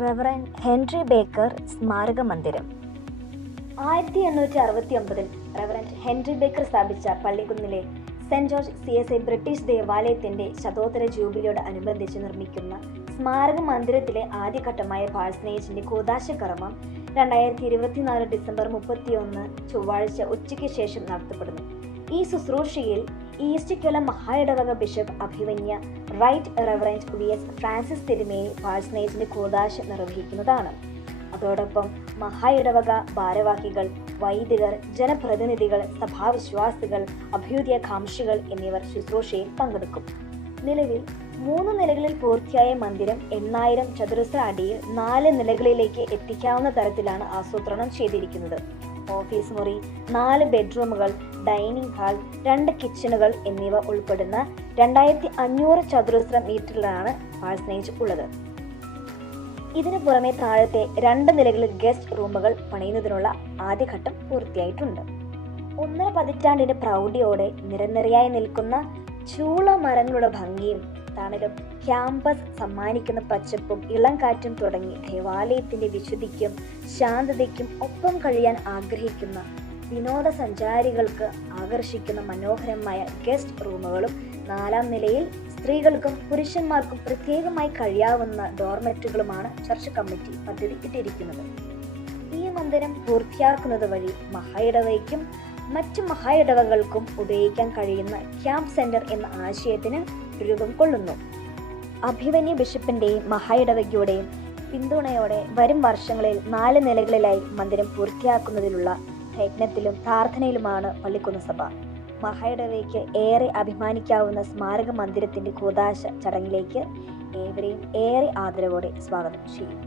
Reverend Henry Baker സ്മാരക മന്ദിരം 1869 reverend Henry Baker സ്ഥാപിച്ച പള്ളിക്കുന്നിലെ സെന്റ് ജോർജ് CSI ബ്രിട്ടീഷ് ദേവാലയത്തിന്റെ ശതോത്തര ജൂബിലിയോട് അനുബന്ധിച്ച് നിർമ്മിക്കുന്ന സ്മാരക മന്ദിരത്തിലെ ആദ്യഘട്ടമായ പാഴ്സനേജിന്റെ കൂദാശകർമ്മം 2024 ഡിസംബർ 31 ചൊവ്വാഴ്ച ഉച്ചയ്ക്ക് ശേഷം നടത്തപ്പെടുന്നു. ഈ ശുശ്രൂഷയിൽ ഈസ്റ്റ് കേരള മഹായിടവക ബിഷപ്പ് അഭിമന്യ റൈറ്റ് റവറൻഡ് VS ഫ്രാൻസിസ് തിരുമേനി പാഴ്സനേജിന്റെ കൂദാശ നിർവഹിക്കുന്നതാണ്. അതോടൊപ്പം മഹായിടവക ഭാരവാഹികൾ, വൈദികർ, ജനപ്രതിനിധികൾ, സഭാവിശ്വാസികൾ, അഭ്യുദയകാംക്ഷികൾ എന്നിവർ ശുശ്രൂഷയിൽ പങ്കെടുക്കും. നിലവിൽ 3 നിലകളിൽ പൂർത്തിയായ മന്ദിരം 8000 ചതുരശ്ര അടിയിൽ 4 നിലകളിലേക്ക് എത്തിക്കാവുന്ന തരത്തിലാണ് ആസൂത്രണം ചെയ്തിരിക്കുന്നത്. ഓഫീസ് മുറി, 4 ബെഡ്റൂമുകൾ, ഡൈനിങ് ഹാൾ, 2 കിച്ചണുകൾ എന്നിവ ഉൾപ്പെടുന്ന 2500 ചതുരശ്ര മീറ്ററിലാണ് പാഴ്സനേജ് ഉള്ളത്. ഇതിനു പുറമെ താഴത്തെ 2 നിലകളിൽ ഗസ്റ്റ് റൂമുകൾ പണിയുന്നതിനുള്ള ആദ്യഘട്ടം പൂർത്തിയായിട്ടുണ്ട്. 1.5 പതിറ്റാണ്ടിന്റെ പ്രൗഢിയോടെ നിരനിരയായി നിൽക്കുന്ന ചൂള മരങ്ങളുടെ ഭംഗിയും തണലും ക്യാമ്പസ് സമ്മാനിക്കുന്ന പച്ചപ്പും ഇളം കാറ്റും തുടങ്ങി ദേവാലയത്തിന്റെ വിശുദ്ധിക്കും ശാന്തതയ്ക്കും ഒപ്പം കഴിയാൻ ആഗ്രഹിക്കുന്ന വിനോദസഞ്ചാരികൾക്ക് ആകർഷിക്കുന്ന മനോഹരമായ ഗസ്റ്റ് റൂമുകളും 4ാം നിലയിൽ സ്ത്രീകൾക്കും പുരുഷന്മാർക്കും പ്രത്യേകമായി കഴിയാവുന്ന ഡോർമെറ്റുകളുമാണ് ചർച്ച് കമ്മിറ്റി പദ്ധതിയിട്ടിരിക്കുന്നത്. ഈ മന്ദിരം പൂർത്തിയാക്കുന്നത് വഴി മഹായിടവയ്ക്കും മറ്റു മഹായിടവകൾക്കും ഉപയോഗിക്കാൻ കഴിയുന്ന ക്യാമ്പ് സെന്റർ എന്ന ആശയത്തിന് രൂപം കൊള്ളുന്നു. അഭിമന്യ ബിഷപ്പിന്റെയും മഹായിടവകയുടെയും പിന്തുണയോടെ വരും വർഷങ്ങളിൽ 4 നിലകളിലായി മന്ദിരം പൂർത്തിയാക്കുന്നതിനുള്ള പ്രയത്നത്തിലും പ്രാർത്ഥനയിലുമാണ് പള്ളിക്കുന്ന് സഭ. മഹായിടവയ്ക്ക് ഏറെ അഭിമാനിക്കാവുന്ന സ്മാരക മന്ദിരത്തിന്റെ കൂദാശ ചടങ്ങിലേക്ക് ഏവരെയും ഏറെ ആദരവോടെ സ്വാഗതം ചെയ്യും.